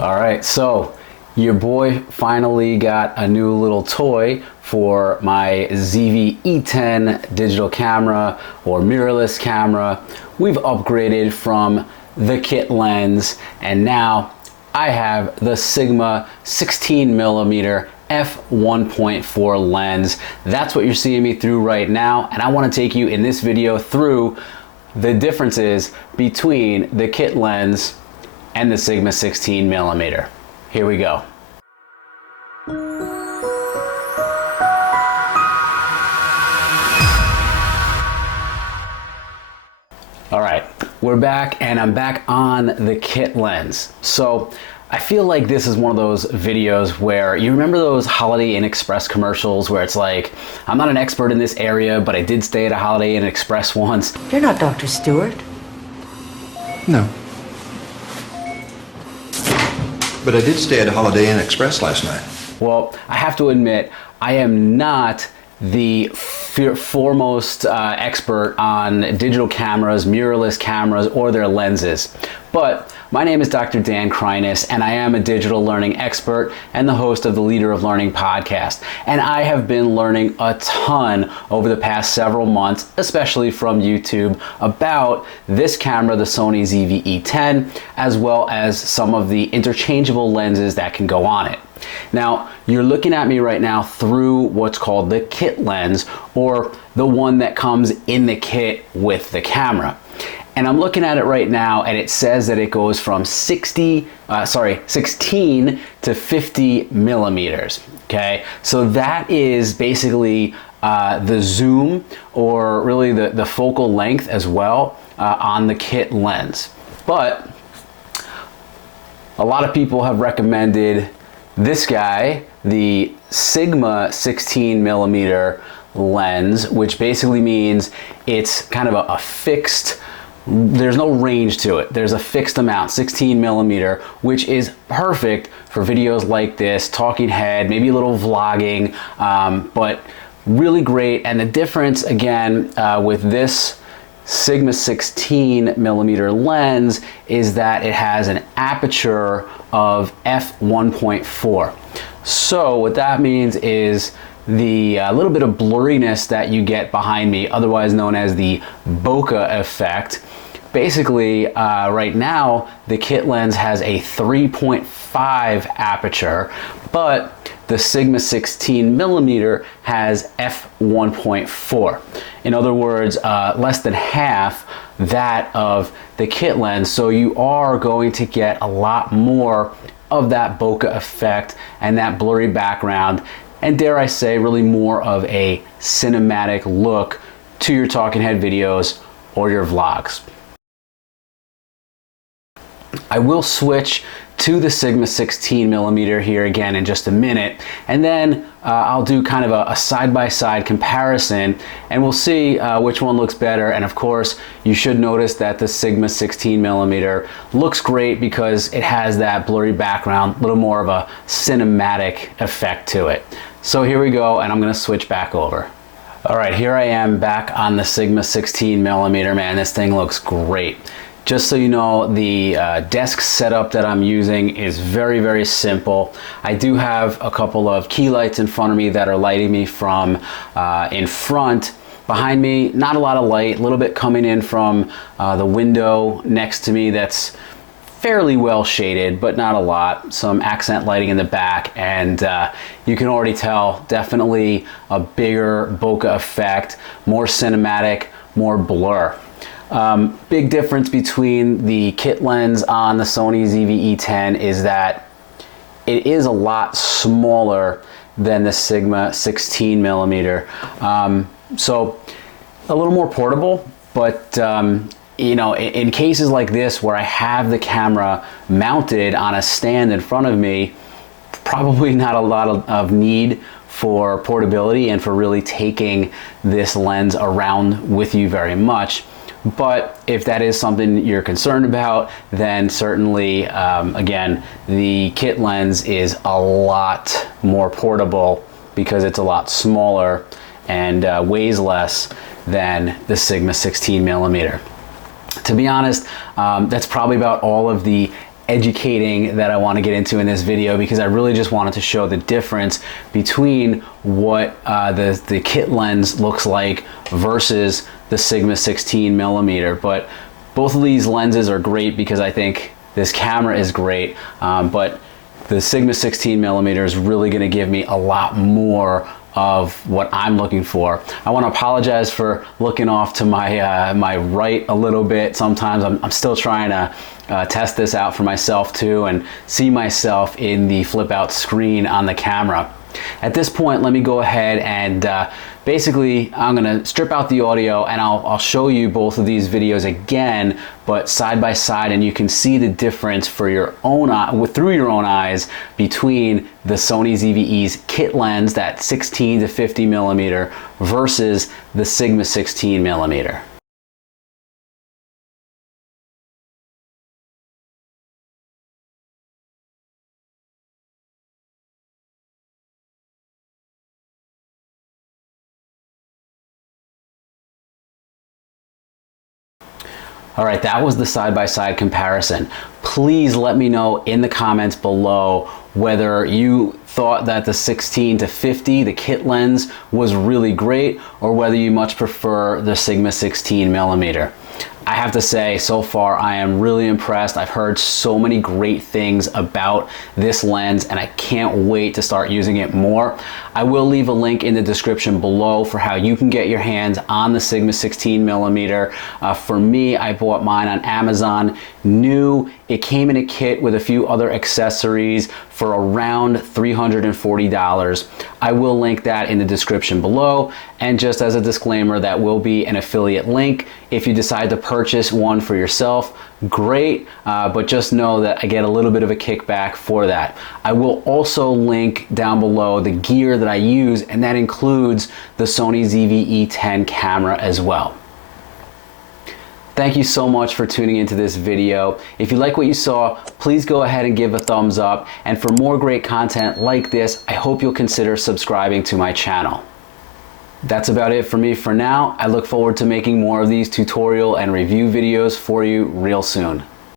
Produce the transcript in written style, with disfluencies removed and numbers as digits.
All right, so your boy finally got a new little toy for my ZVE-10 digital camera or mirrorless camera. We've upgraded from the kit lens, and now I have the Sigma 16mm f1.4 lens. That's what you're seeing me through right now, and I want to take you in this video through the differences between the kit lens and the Sigma 16mm. Here we go. All right, we're back, and I'm back on the kit lens. So I feel like this is one of those videos where you remember those Holiday Inn Express commercials where it's like, I'm not an expert in this area, but I did stay at a Holiday Inn Express once. You're not Dr. Stewart. No. But I did stay at a Holiday Inn Express last night. Well, I have to admit, I am not the foremost expert on digital cameras, mirrorless cameras, or their lenses. But my name is Dr. Dan Kreines, and I am a digital learning expert and the host of the Leader of Learning podcast. And I have been learning a ton over the past several months, especially from YouTube, about this camera, the Sony ZVE-10, as well as some of the interchangeable lenses that can go on it. Now, you're looking at me right now through what's called the kit lens, or the one that comes in the kit with the camera. And I'm looking at it right now, and it says that it goes from 16 to 50 millimeters. Okay, so that is basically the zoom, or really the focal length as well, on the kit lens. But a lot of people have recommended this guy, the Sigma 16mm lens, which basically means it's kind of a fixed, there's no range to it. There's a fixed amount, 16mm, which is perfect for videos like this, talking head, maybe a little vlogging, but really great. And the difference, again, with this Sigma 16mm lens is that it has an aperture of f1.4. So what that means is the little bit of blurriness that you get behind me, otherwise known as the bokeh effect. Basically, right now, the kit lens has a 3.5 aperture, but the Sigma 16mm has f1.4. In other words, less than half that of the kit lens. So you are going to get a lot more of that bokeh effect and that blurry background, and dare I say, really more of a cinematic look to your talking head videos or your vlogs. I will switch to the Sigma 16mm here again in just a minute, and then I'll do kind of a side-by-side comparison, and we'll see which one looks better. And of course, you should notice that the Sigma 16mm looks great because it has that blurry background, a little more of a cinematic effect to it. So here we go, and I'm going to switch back over. All right, here I am back on the Sigma 16mm. Man, this thing looks great. Just so you know, the desk setup that I'm using is very, very simple. I do have a couple of key lights in front of me that are lighting me from in front. Behind me, not a lot of light, a little bit coming in from the window next to me that's fairly well shaded, but not a lot. Some accent lighting in the back, and you can already tell, definitely a bigger bokeh effect, more cinematic, more blur. Big difference between the kit lens on the Sony ZVE-10 is that it is a lot smaller than the Sigma 16mm. So a little more portable, but you know, in cases like this where I have the camera mounted on a stand in front of me, probably not a lot of need for portability and for really taking this lens around with you very much. But if that is something you're concerned about, then certainly, again, the kit lens is a lot more portable because it's a lot smaller and weighs less than the Sigma 16mm. To be honest, that's probably about all of the educating that I want to get into in this video, because I really just wanted to show the difference between what the kit lens looks like versus the Sigma 16mm. But both of these lenses are great because I think this camera is great, but the Sigma 16mm is really going to give me a lot more of what I'm looking for. I want to apologize for looking off to my my right a little bit. Sometimes I'm still trying to test this out for myself too and see myself in the flip out screen on the camera. At this point, let me go ahead and basically I'm gonna strip out the audio and I'll show you both of these videos again, but side by side, and you can see the difference for your own through your own eyes between the Sony ZVE's kit lens, that 16 to 50mm, versus the Sigma 16mm. All right, that was the side-by-side comparison. Please let me know in the comments below whether you thought that the 16 to 50, the kit lens, was really great, or whether you much prefer the Sigma 16mm. I have to say, so far I am really impressed. I've heard so many great things about this lens and I can't wait to start using it more. I will leave a link in the description below for how you can get your hands on the Sigma 16mm. For me, I bought mine on Amazon new. It came in a kit with a few other accessories for around $340. I will link that in the description below. And just as a disclaimer, that will be an affiliate link. If you decide to purchase one for yourself, great, but just know that I get a little bit of a kickback for that. I will also link down below the gear that I use, and that includes the Sony ZVE-10 camera as well. Thank you so much for tuning into this video. If you like what you saw, please go ahead and give a thumbs up. And for more great content like this, I hope you'll consider subscribing to my channel. That's about it for me for now. I look forward to making more of these tutorial and review videos for you real soon.